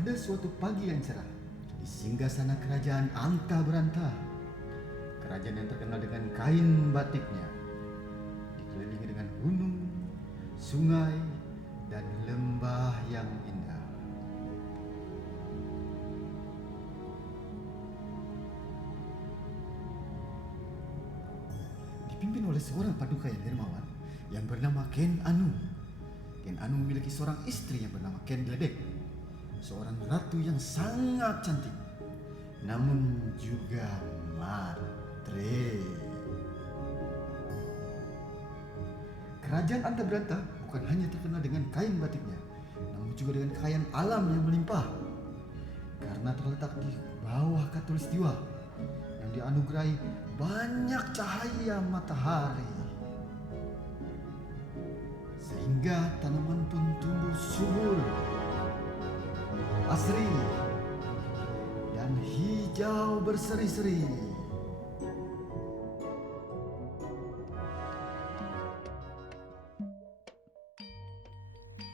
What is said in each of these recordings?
Pada suatu pagi yang cerah, di singgasana kerajaan Anta Beranta, kerajaan yang terkenal dengan kain batiknya, dikelilingi dengan gunung, sungai, dan lembah yang indah. Dipimpin oleh seorang paduka yang dermawan yang bernama Ken Anu. Ken Anu memiliki seorang istri yang bernama Ken Gledek, seorang ratu yang sangat cantik, namun juga matre. Kerajaan Anta Beranta bukan hanya terkenal dengan kain batiknya, namun juga dengan kekayaan alam yang melimpah. Karena terletak di bawah khatulistiwa yang dianugerahi banyak cahaya matahari, sehingga tanaman pun tumbuh subur, asri, dan hijau berseri-seri.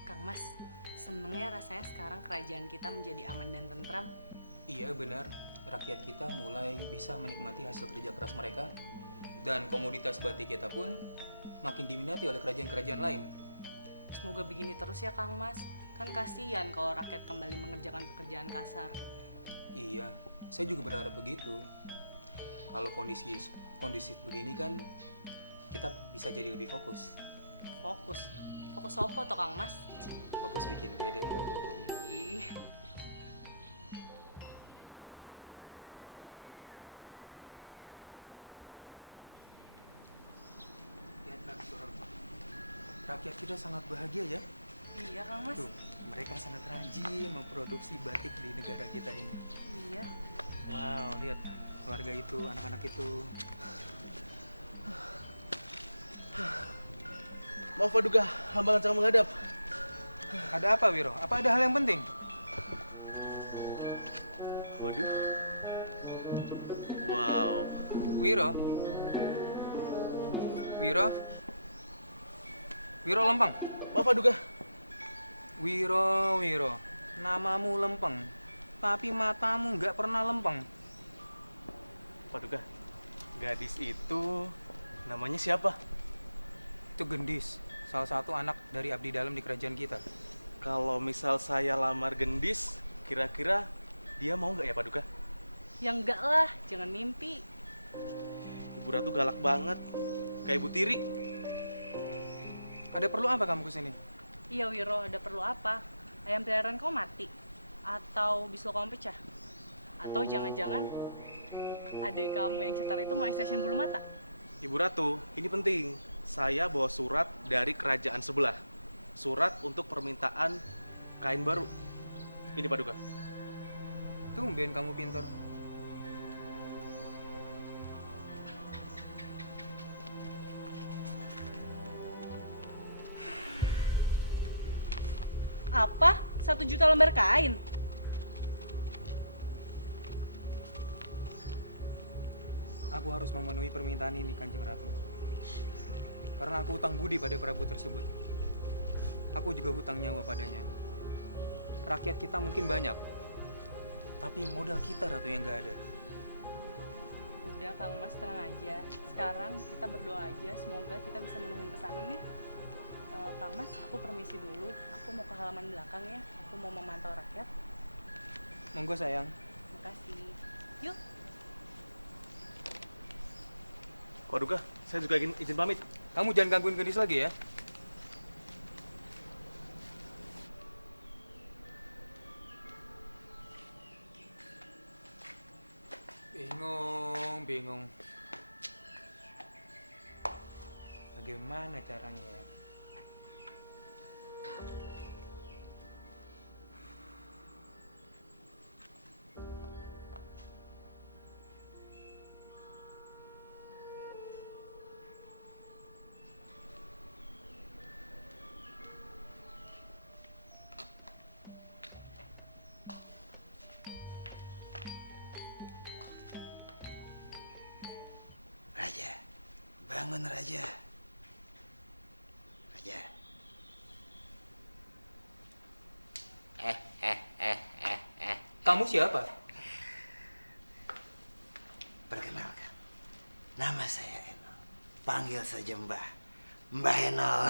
Kang Mas, senengnya rasanya sekarang kerajaan kita menjadi aman dan tentram. Iya benar, rakyat kita mulai bisa menikmati hasil kerja keras mereka dan komoditas batik kita pun makin diminati oleh kerajaan-kerajaan lain. Semoga begini terus ya Kang Mas. Kan kasihan kalau rakyat kembali mengerjakan pekerjaan kasar. Iya, saya juga berharap begitu. Kalau kondisi begini kan kita bisa jadi lebih fokus. Fokus. Fokus apa toh Kang Mas? Fokus bikin dede. Ih. Lihat Kang, rakyat kita sangat bahagia ya. Iya Kang Mas. Tuh, mereka sangat rajin memproduksi batik di negara kita ini. Iya. Wow, lihat keluarga itu, anak-anak itu. Maaf Paduka, hamba sedang menghadap. Ada apa Wiro? Apa ada hal yang penting? Waduh. Wow. Wiro? Wiro? Wiro Lempeng? Maaf Paduka. Wiro, namamu lempeng, tapi matamu nggak pernah lempeng. Paduka, gadis itu namanya siapa? Itu Gendis, salah satu anak dari abdi dalam di kerajaan kita. Kalau misal saya lamar Gendis, kira-kira dia mau nggak ya Paduka? Ya enggak lah, jangan mimpi. Ibu Ratu galak banget, kayak Ibu Tiri. Ada perlu apa kamu kesini? Iya Wiro, ada perlu apa? Ayam peliharaan kau mati? Atau bisul kamu pecah? Atau jangan-jangan adik kamu yang cetar itu mau extension bulu mata? Ibu Ratu, ini penting. Saya bawa surat dari kerajaan sebelah. Surat untuk permintaan kain baru. Ini Paduka. Tumben kamu pintar. Apa? 1 juta lembar kain? Aku harus memenuhi permintaan ini, Kanjeng Ratu. Karena aku hutang budi pada Prabu tersebut. Aku juga hutang nyawa padanya. Rakyat kita mungkin banyak, tapi modal kita Ratu yang gak ada. Udah Kang Mas, tenang aja. Sekarang kita berdoa aja, semoga kita bisa memenuhi pesanannya. Kang Mas, aku permisi dulu. Aku mau ke halaman belakang ya. Aku mau memantau rakyat. Monggo sayang. Makasih. Yuk. Paduka, saya juga izin pamit. Kamu jangan gangguin Gendis lagi ya. Bingung. Bagaimana caranya ya? Raja. Raja. Kamu siapa? Perkenalkan, nama saya Enol. Panggil saja Mbah. Mbah Enol.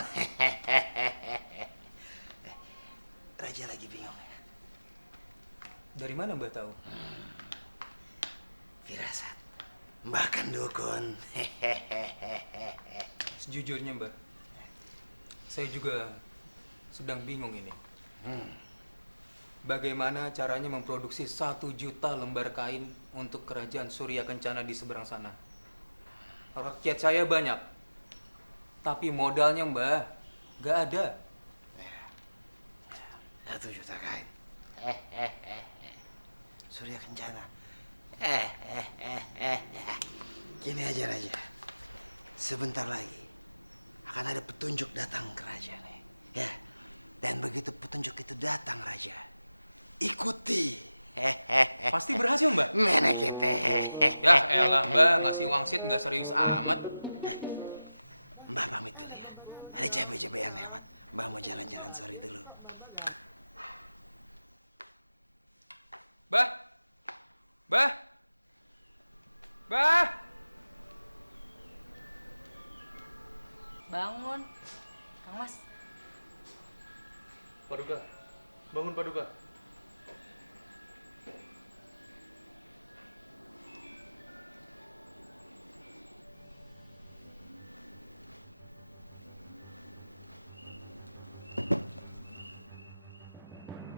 Raja lagi bingung ya? Dari mana Mbah tahu? Firasat. Mbah kan dukun. Sejujurnya Mbah, saya juga sedang bingung ini. Bagaimana caranya memproduksi 1 juta lembar kain untuk kerajaan Surya Kencana di seberang sana? Rakyat saya banyak, tapi modalnya Mbah gak ada. 1 juta kain. Surya Kencana. Gini aja Raja. Sebentar lagi akan ada petunjuk datang ke Raja nih. Ya. Dan begitu petunjuk itu datang Raja, ikuti. Pasti berhasil Mbah. Menekete. Ya elah Mbah, ngasih wangsit nggak serius amat. Mbah pamit dulu ya. Ada cabai-cabai yang lewat. Mbah mau jalan-jalan sore dulu. Bah, Bah, Bah. Bangun. Kang Mas, Paduka, bangun Paduka.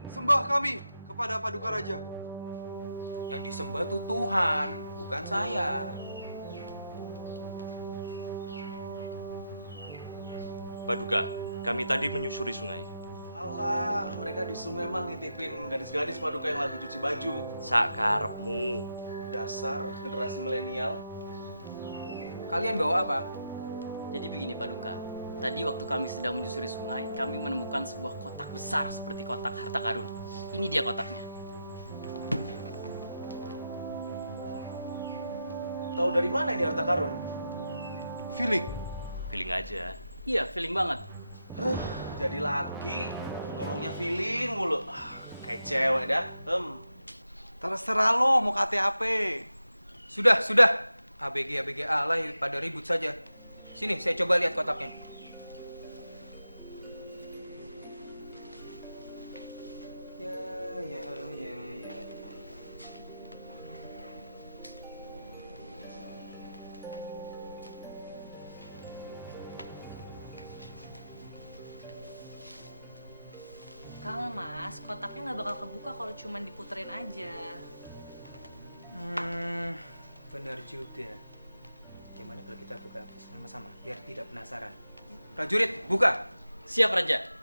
Sembah kami kepada Paduka Raja. Yang disembah tuh Tuhan, bukan saya. Paduka, kami tadi menyusuri sungai. Allah, mereka di sungai mah ngintipin gadis-gadis Paduka yang lagi cuci baju. Sakarepmu. Dasar generasi milenial. Kalian bawa apa? Jadi begini Paduka, tadi waktu kami sedang menyusuri sungai, kami menemukan sebuah kotak besar seperti kotak harta karun. Ini dia kotaknya. Tahu dari mana ini harta karun? Feeling. Feeling aja. Iya, feeling banget. Jadi laki ngomongnya feeling mulu. Kayak cewek dah. Terserah lo mau kate apa. Sudah. ABG alay pada ribut saja. Sini, saya coba lihat kotaknya. Ya. Kang Mas, kotaknya nggak bakal kebuka kalau cuman diputerin aja. Benar juga. Gimana kalau kita buka sama-sama biar tidak penasaran? Prajurit, buka. Siap Raja.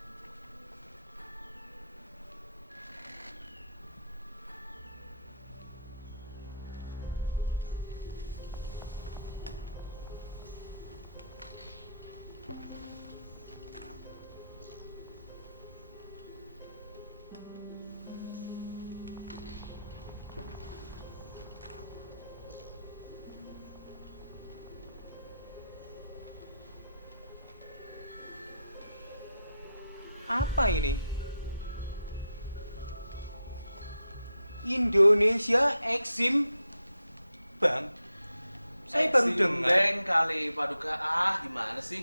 Apa ini? Indonesia Exim Bank. Saya baru Exim dengar. Bank kali Paduka. Gimana sih?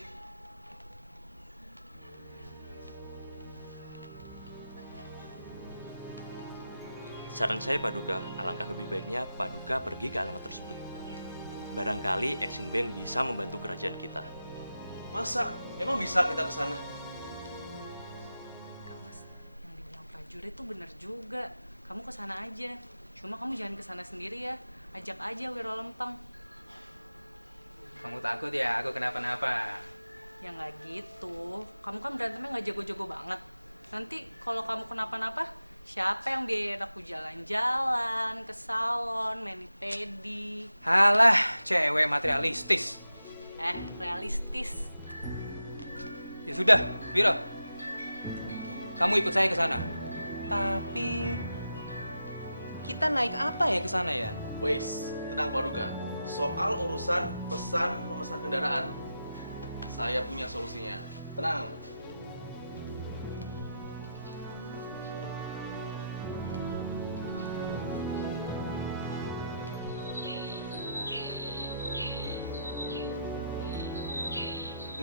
Saran saya Paduka, alangkah lebih baiknya Paduka pergi ke alamat tersebut. Barangkali Exim Bank bisa membantu kerajaan kita. Masa? Emang bisa kita ke sana? Kang Mas, yang dibilang prajurit tuh bener juga. Kamu kesana aja. Cuma kamu jangan kesana sendiri ya. Ajak aja Wiro Lempeng. Kamu takut ya aku kenapa-napa? Ya nggak gitu. Kamu kan berantemnya nggak jago-jago banget. Nanti kalau kamu kenapa-napa, siapa yang biayain aku jalan-jalan, ke salon, mani-pedi? Halah, cewek materialistis. Realistis. Ya sudah, Biro. Kamu ikut saya ke sana. Tapi kita naik apa ya ke sana ya? Wes, tenang Paduka. Soal urusan pesan memesan kendaraan, Saya punya solusinya. Tenang.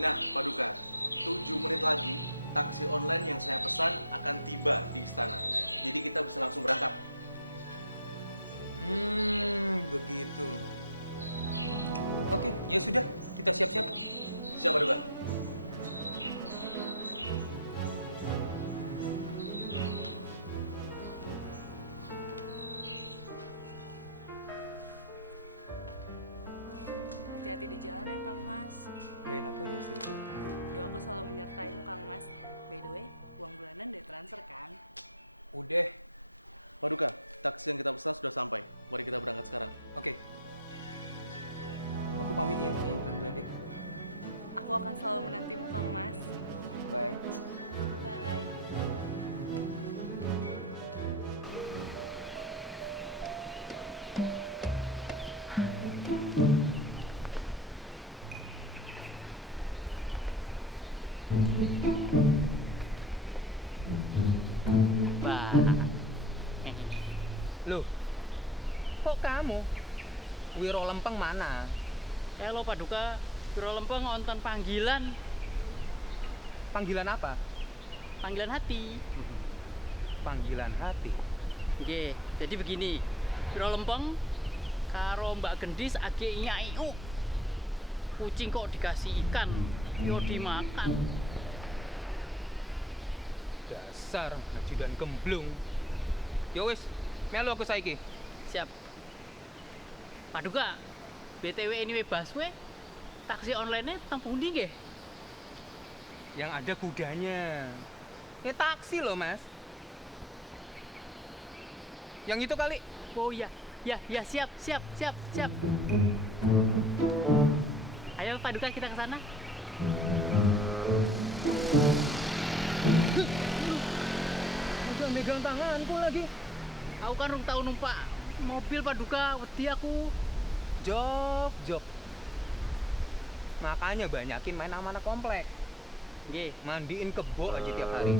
Nah, Paduka, 7 menit lagi taksi online yang saya pesan akan tiba di istana. Jadi kita bisa langsung berangkat. Begitu. Oke, ya sudah, kita siap-siap. Siap, Paduka. Hati-hati di jalan ya Kang Mas. Doain aku ya istriku. Doaku selalu menyertaimu Kang Mas. By the way, uang bulanan udah transfer kan? Udah. Paduka, taksi yang kita pesan sudah sampai. Mari kita berangkat sekarang. Oke. Aku pamit ya, Nyai Belandek. Aku akan selalu menantimu Kang Mas. Bye. Bye. Wah. Loh, kok kamu? Wiro Lempeng mana? Halo Paduka, Wiro Lempeng nonton panggilan. Panggilan apa? Panggilan hati. Panggilan hati. Oke, jadi begini. Wiro Lempeng karo Mbak Gendis age nyaiu. Kucing kok dikasih ikan, yo dimakan. Dasar ajudan gemblung. Yo wis, melu aku saiki. Siap. Paduka, BTW ini busway, taksi online-nya teng pundi nggih? Yang ada kudanya. Taksi loh, Mas. Yang itu kali. Oh iya, ya siap. Ayo Paduka kita ke sana. Udah megang tanganku lagi. Aku kan rung tau numpak mobil Paduka, wedi aku. Job. Makanya banyakin main sama anak komplek. Nggih. Mandiin kebo aja tiap hari.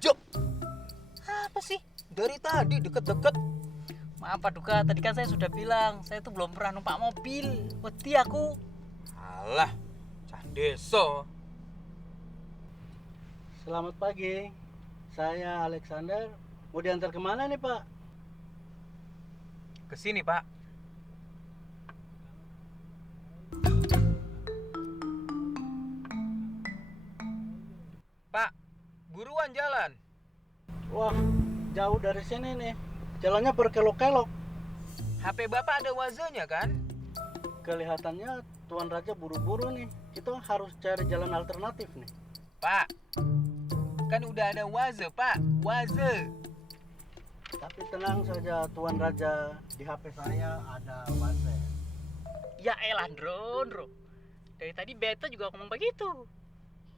Job. Apa sih? Dari tadi deket-deket. Maaf Paduka, tadi kan saya sudah bilang, saya tuh belum pernah numpak mobil. Wedi aku. Alah, cah deso. Selamat pagi, saya Alexander. Mau diantar kemana nih Pak? Kesini, Pak. Pak, buruan jalan. Wah, jauh dari sini nih. Jalannya berkelok-kelok. HP Bapak ada wazanya kan? Kelihatannya Tuan Raja buru-buru nih. Kita harus cari jalan alternatif nih. Pak, kan udah ada waze, Pak. Waze. Tapi tenang saja Tuan Raja, di HP saya ada WhatsApp. Ya elah, Ndro. Dari tadi beta juga ngomong begitu.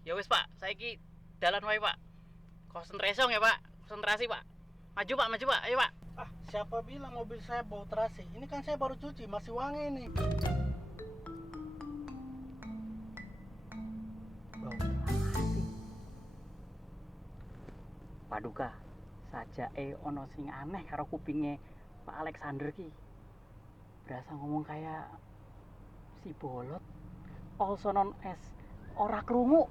Ya wes Pak, saya ki dalan wae Pak. Konsentrasi ya Pak, konsentrasi Pak. Maju Pak, ayo Pak. Ah, siapa bilang mobil saya bau terasi? Ini kan saya baru cuci, masih wangi nih. Paduka, saja ono sing aneh karo kupinge Pak Alexander ki. Berasa ngomong kayak si bolot, also known as ora krungu.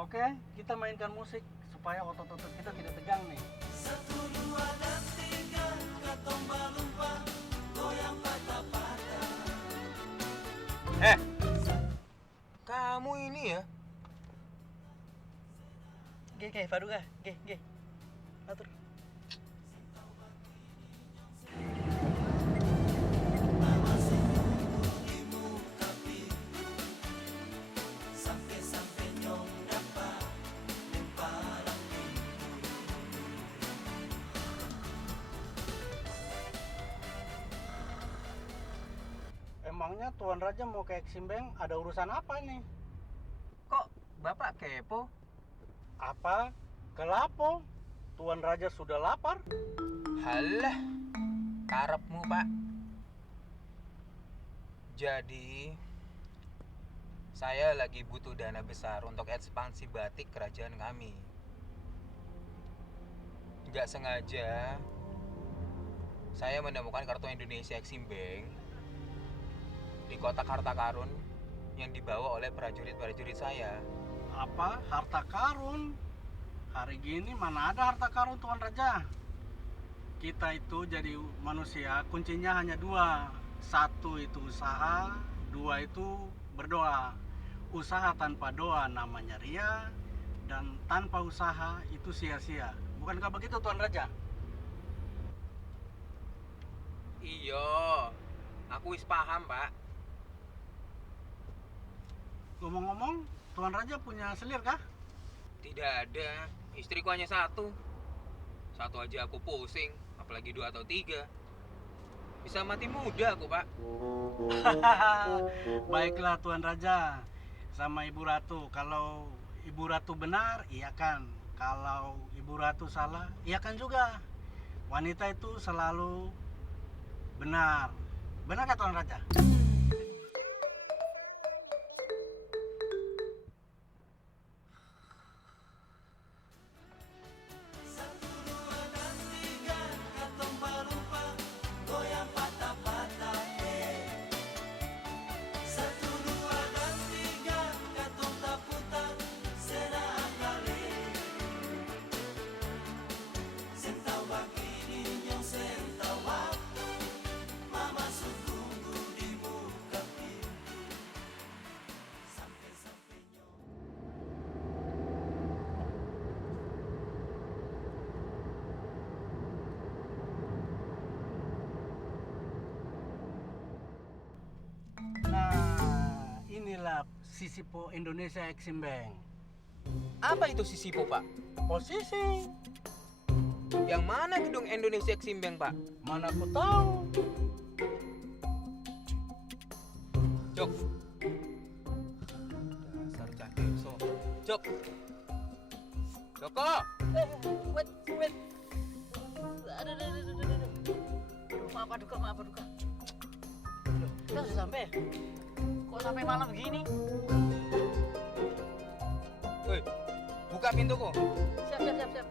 Oke, kita mainkan musik supaya otot-otot kita tidak tegang nih. 1, 2, dan 3, kantong melumpa, goyang patah-patah. kamu ini ya. Oke, Paduka. Oke. Atur. Emangnya Tuan Raja mau ke Exim Bank ada urusan apa nih? Kok Bapak kepo? Apa? Kelapo? Tuan Raja sudah lapar? Halah, karepmu Pak. Jadi, saya lagi butuh dana besar untuk ekspansi batik kerajaan kami. Nggak sengaja, saya menemukan kartu Indonesia Exim Bank di kotak harta karun yang dibawa oleh prajurit-prajurit saya. Apa? Harta karun? Hari gini mana ada harta karun, Tuan Raja? Kita itu jadi manusia kuncinya hanya dua. Satu itu usaha, dua itu berdoa. Usaha tanpa doa namanya ria, dan tanpa usaha itu sia-sia. Bukankah begitu, Tuan Raja? Iya, aku wis paham Pak. Ngomong-ngomong, Tuan Raja punya selir kah? Tidak ada, istriku hanya satu. Satu aja aku pusing, apalagi 2 atau 3. Bisa mati muda aku Pak. Baiklah Tuan Raja, sama Ibu Ratu. Kalau Ibu Ratu benar, iya kan. Kalau Ibu Ratu salah, iya kan juga. Wanita itu selalu benar. Benar nggak Tuan Raja? Nah, inilah Sisipo Indonesia Exim Bank. Apa itu Sisipo Pak? Posisi. Yang mana gedung Indonesia Exim Bank Pak? Mana aku tahu. Jok. Dasar cakep so. Jok. Joko. Wait. Maaf Paduka. Kita sudah sampai. Kok sampai malam begini? Woi, buka pintuku. Siap.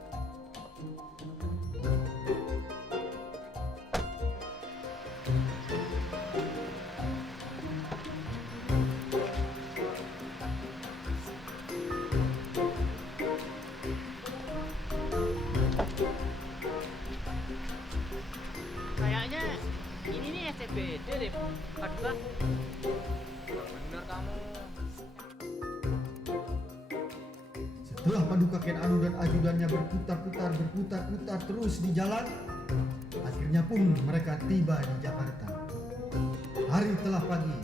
Kayaknya ini nih SCBD deh, Paduka. Bener kamu. Setelah Paduka Ken Anu dan ajudannya berputar-putar terus di jalan, akhirnya pun mereka tiba di Jakarta. Hari telah pagi,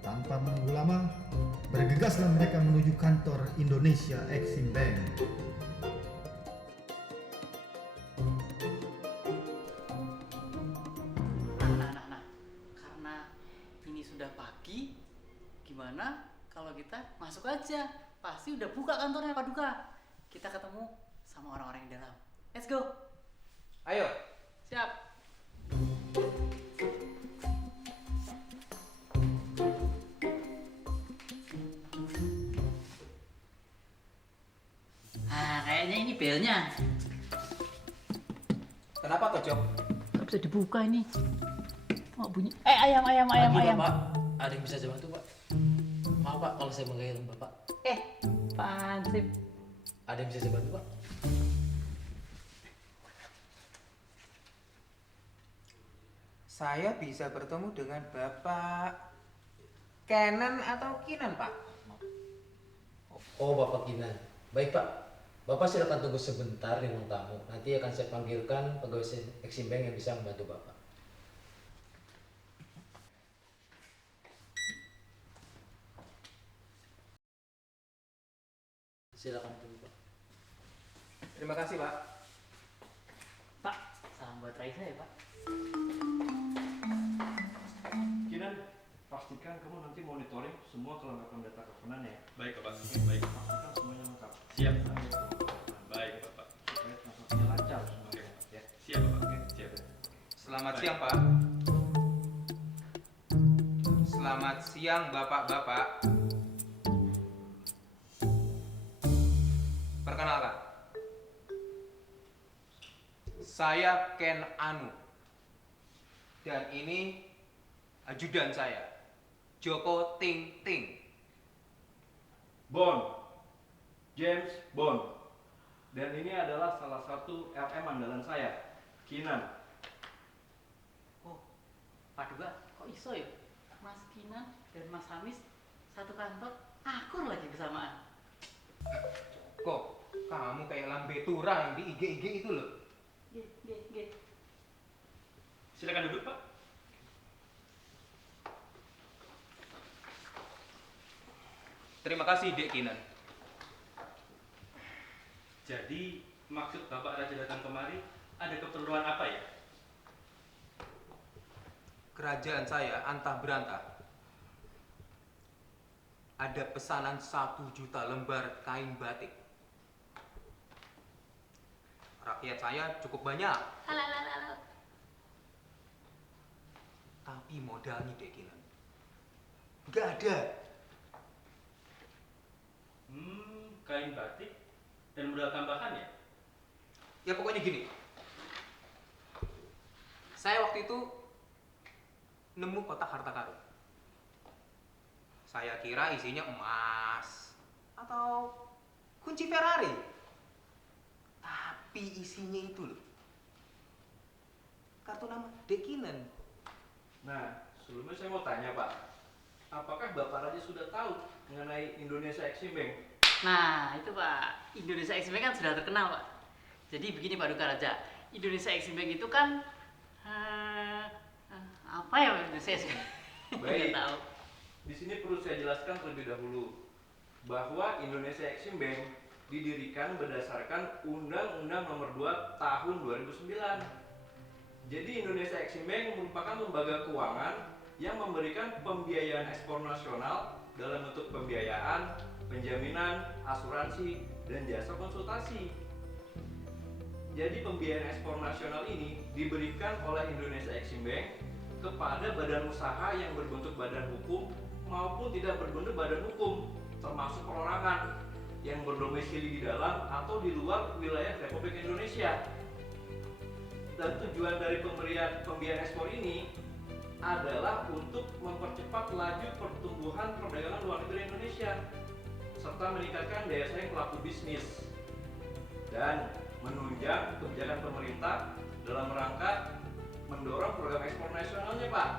tanpa menunggu lama, bergegaslah mereka menuju kantor Indonesia Exim Bank. Nah, karena ini sudah pagi, gimana kalau kita masuk aja? Pasti udah buka kantornya Paduka. Kita ketemu sama orang-orang yang dalam. Let's go. Ayo. Siap. Nah, kayaknya ini belnya. Kenapa kok Jok? Nggak bisa dibuka ini. Oh, bunyi. Ayam. Pak, ada yang bisa saya bantu Pak? Maaf Pak, kalau saya mengganggu Bapak. Pansip. Ada yang bisa saya bantu Pak? Saya bisa bertemu dengan Bapak Kenan atau Kinan Pak? Oh, Bapak Kinan. Baik, Pak. Bapak silakan tunggu sebentar di ruang tamu. Nanti akan saya panggilkan pegawai Exim Bank yang bisa membantu Bapak. Silakan tunggu, Pak. Terima kasih, Pak. Pak, salam buat Raisa ya, Pak. Kinan, pastikan kamu nanti monitoring semua kelengkapan data kepenan ya. Baik, Bapak. Baik. Pastikan semuanya lengkap. Siap. Baik, Bapak. Supaya transaksinya lancar semuanya. Ya. Siap, Bapak. Siap. Selamat Baik. siang, Pak. Selamat siang, Bapak-bapak. Perkenalkan. Saya Ken Anu. Dan ini ajudan saya, Joko Ting Ting. Bond, James Bond. Dan ini adalah salah satu RM andalan saya, Kinan. Oh, Pak Duga, kok iso ya? Mas Kinan dan Mas Hamis satu kantor, akur lagi bersamaan. Kok kamu kayak lambe tura yang di IG itu loh. Ge. Silakan duduk, Pak. Terima kasih, Dek Kinan. Jadi, maksud Bapak Raja datang kemari ada keperluan apa ya? Kerajaan saya antah berantah. Ada pesanan 1 juta lembar kain batik. Rakyat saya cukup banyak. Tapi modalnya, Dek Kinan, nggak ada. Kain batik dan modal tambahan ya? Ya pokoknya gini. Saya waktu itu nemu kotak harta karun. Saya kira isinya emas atau kunci Ferrari. Tapi isinya itu loh, kartu nama Dek Kinan. Nah, sebelumnya saya mau tanya Pak, apakah Bapak Raja sudah tahu mengenai Indonesia Exim Bank? Nah, itu Pak, Indonesia Exim Bank kan sudah terkenal, Pak. Jadi begini Pak Duka Raja, Indonesia Exim Bank itu kan apa ya Pak Indonesia Exim Bank? Baik. Nggak tahu. Di sini perlu saya jelaskan terlebih dahulu bahwa Indonesia Exim Bank didirikan berdasarkan Undang-Undang Nomor 2 Tahun 2009. Jadi Indonesia Exim Bank merupakan lembaga keuangan yang memberikan pembiayaan ekspor nasional dalam bentuk pembiayaan, penjaminan, asuransi, dan jasa konsultasi. Jadi pembiayaan ekspor nasional ini diberikan oleh Indonesia Exim Bank kepada badan usaha yang berbentuk badan hukum maupun tidak berbentuk badan hukum, termasuk perorangan yang berdomisili di dalam atau di luar wilayah Republik Indonesia. Dan tujuan dari pemberian pembiayaan ekspor ini adalah untuk mempercepat laju pertumbuhan perdagangan luar negeri Indonesia serta meningkatkan daya saing pelaku bisnis dan menunjang kebijakan pemerintah dalam rangka mendorong program ekspor nasionalnya, Pak.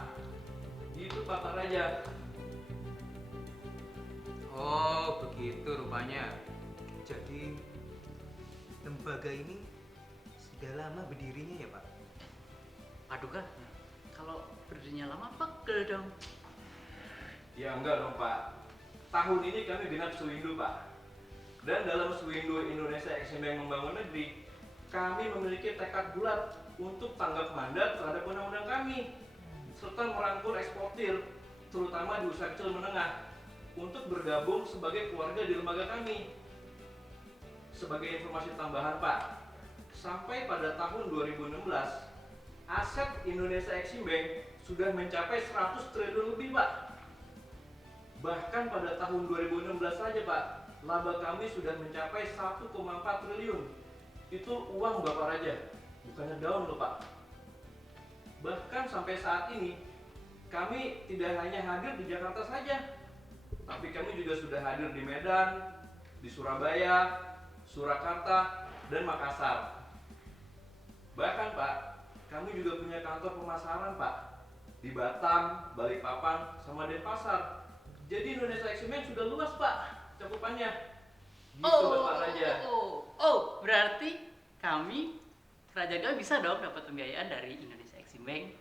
Gitu Pak Raja. Oh, begitu rupanya. Jadi lembaga ini sudah lama berdirinya ya, Pak? Pak Duka, kalau berdirinya lama pegel dong. Ya enggak dong Pak. Tahun ini kami genap Suwindu Pak. Dan dalam Suwindu Indonesia Exim Bank Membangun Negeri, kami memiliki tekad bulat untuk tanggap mandat terhadap undang-undang kami serta merangkul eksportir, terutama di usaha kecil menengah, untuk bergabung sebagai keluarga di lembaga kami. Sebagai informasi tambahan Pak, sampai pada tahun 2016, aset Indonesia Exim Bank sudah mencapai 100 triliun lebih Pak. Bahkan pada tahun 2016 saja Pak, laba kami sudah mencapai 1,4 triliun. Itu uang Bapak Raja, bukannya daun loh Pak. Bahkan sampai saat ini, kami tidak hanya hadir di Jakarta saja, tapi kami juga sudah hadir di Medan, di Surabaya, Surakarta, dan Makassar. Bahkan Pak, kami juga punya kantor pemasaran Pak, di Batam, Balikpapan, sama Denpasar. Jadi Indonesia Exim Bank sudah luas Pak cakupannya. Gitu Bapak Raja. Berarti kami kerajaan kami bisa dong dapat pembiayaan dari Indonesia Exim Bank.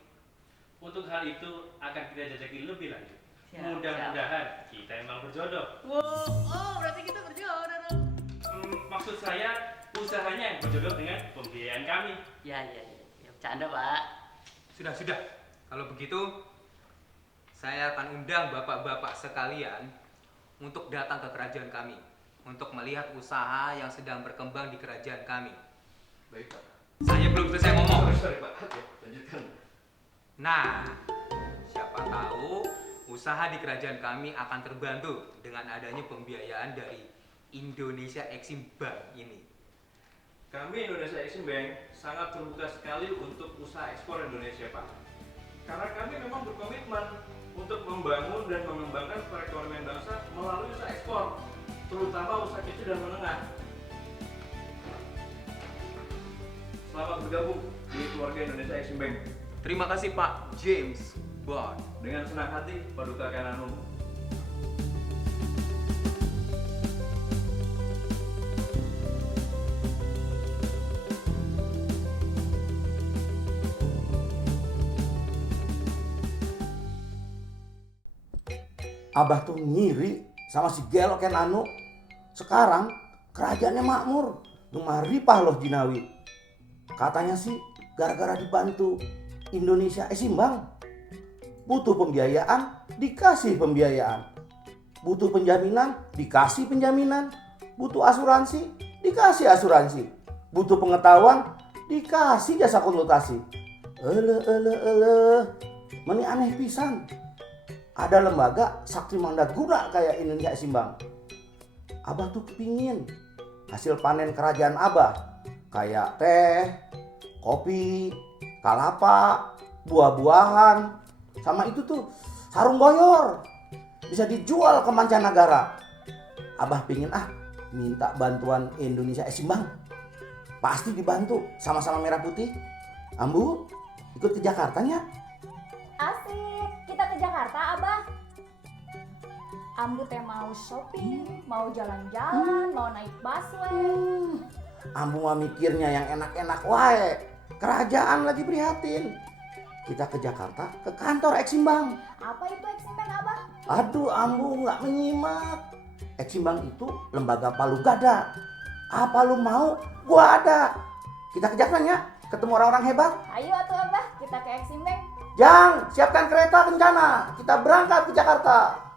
Untuk hal itu akan kita jajaki lebih lanjut. Siap, Mudah-mudahan kita emang berjodoh. Berarti kita berjodoh dong. Maksud saya usahanya yang berjodoh dengan pembiayaan kami. Ya, bercanda Pak. Sudah. Kalau begitu, saya akan undang bapak-bapak sekalian untuk datang ke kerajaan kami untuk melihat usaha yang sedang berkembang di kerajaan kami. Baik Pak. Saya belum selesai ngomong. Sorry Pak. Oke, lanjutkan. Nah, siapa tahu usaha di kerajaan kami akan terbantu dengan adanya pembiayaan dari Indonesia Exim Bank ini. Kami Indonesia Exim Bank sangat terbuka sekali untuk usaha ekspor Indonesia Pak. Karena kami memang berkomitmen untuk membangun dan mengembangkan perekonomian bangsa melalui usaha ekspor, terutama usaha kecil dan menengah. Selamat bergabung di keluarga Indonesia Exim Bank. Terima kasih Pak James Bond. Dengan senang hati, Paduka Kananu. Abah tuh ngiri sama si Gelo Kenanu. Sekarang kerajaannya makmur, gemaripah loh Jinawi. Katanya sih gara-gara dibantu Indonesia Exim Bank. Butuh pembiayaan, dikasih pembiayaan. Butuh penjaminan, dikasih penjaminan. Butuh asuransi, dikasih asuransi. Butuh pengetahuan, dikasih jasa konsultasi. Meni aneh pisan. Ada lembaga sakti mandaguna kayak Indonesia Exim Bank. Abah tuh kepingin hasil panen kerajaan Abah kayak teh, kopi, kelapa, buah-buahan, sama itu tuh sarung boyor bisa dijual ke mancanegara. Abah pingin minta bantuan Indonesia Exim Bank. Pasti dibantu sama-sama merah putih. Ambu ikut ke Jakartanya. Asik, kita ke Jakarta, Abah. Ambu teh mau shopping, mau jalan-jalan, mau naik busway. Ambu mah mikirnya yang enak-enak wae. Kerajaan lagi prihatin. Kita ke Jakarta, ke kantor Exim Bank. Apa itu Exim Bank, Abah? Aduh, Ambu nggak menyimak. Exim Bank itu lembaga palu gada. Apa lu mau? Gua ada. Kita ke Jakarta ya, ketemu orang-orang hebat. Ayo atuh Abah, kita ke Exim Bank. Jang, siapkan kereta kencana. Kita berangkat ke Jakarta.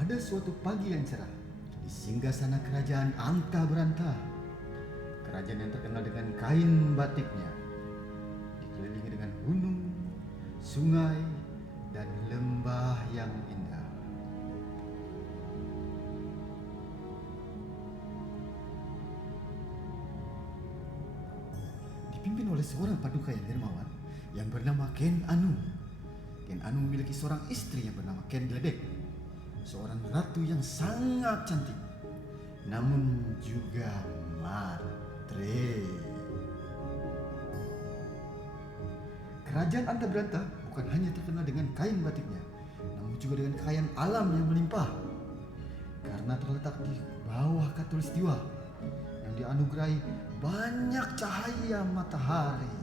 Pada suatu pagi yang cerah, di singgasana kerajaan Anta Beranta, kerajaan yang terkenal dengan kain batiknya, dikelilingi dengan gunung, sungai, dan lembah yang indah. Dipimpin oleh seorang paduka yang dermawan yang bernama Ken Anu. Ken Anu memiliki seorang istri yang bernama Ken Gledek, seorang ratu yang sangat cantik, namun juga matre. Kerajaan Anta Beranta bukan hanya terkenal dengan kain batiknya, namun juga dengan kekayaan alam yang melimpah. Karena terletak di bawah khatulistiwa yang dianugerahi banyak cahaya matahari,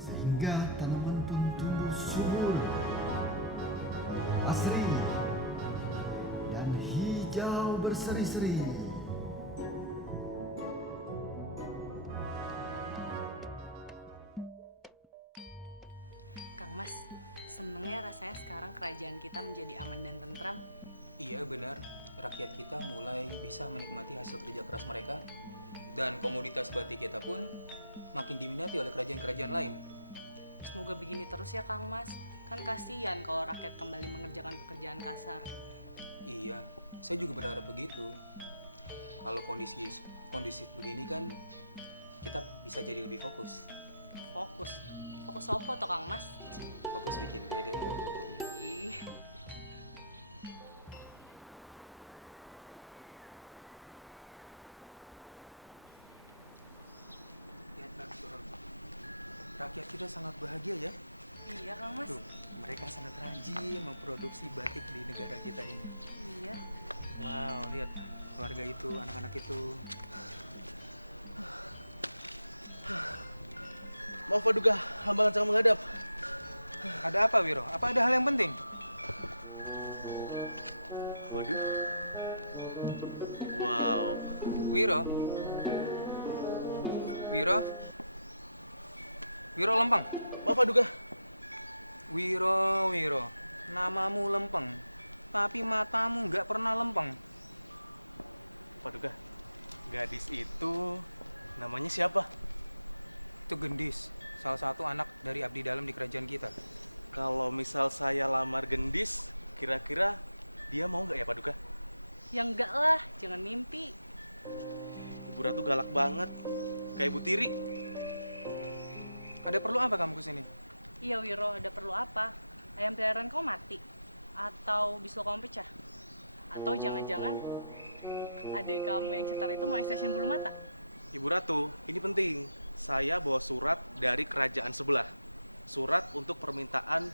sehingga tanaman pun tumbuh subur, asri, dan hijau berseri-seri. Kang Mas, senengnya rasanya sekarang kerajaan kita menjadi aman dan tentram. Iya benar, rakyat kita mulai bisa menikmati hasil kerja keras mereka. Dan komoditas batik kita pun makin diminati oleh kerajaan-kerajaan lain. Semoga begini terus ya Kang Mas. Kan kasihan kalau rakyat kembali mengerjakan pekerjaan kasar. Iya, saya juga berharap begitu. Kalau kondisi begini kan kita bisa jadi lebih fokus. Fokus? Fokus apa toh Kang Mas? Fokus bikin beda dong. Ih. Lihat Kang, rakyat kita sangat bahagia ya. Iya Kang Mas. Tuh, mereka sangat rajin memproduksi batik di negara kita ini. Iya. Wow, lihat keluarga itu, anak-anak itu. Maaf Paduka, hamba lancang menghadap. Ada apa Wiro? Apa ada hal yang penting? Waduh. Wow. Wiro? Wiro? Wiro Lempeng? Maaf Paduka. Wiro, namamu lempeng, tapi matamu nggak pernah lempeng. Paduka, gadis itu namanya siapa? Itu Gendis, salah satu anak dari abdi dalam di kerajaan kita. Kalau misal saya lamar Gendis, kira-kira dia mau nggak ya Paduka? Ya enggak lah, jangan mimpi. Ibu Ratu galak banget, kayak Ibu Tiri. Ada perlu apa kamu kesini? Iya Wiro, ada perlu apa? Ayam peliharaan kau mati? Atau bisul kamu pecah? Atau jangan-jangan adik kamu yang cetar itu mau extension bulu mata? Ibu Ratu, ini penting. Saya bawa surat dari kerajaan sebelah. Surat untuk permintaan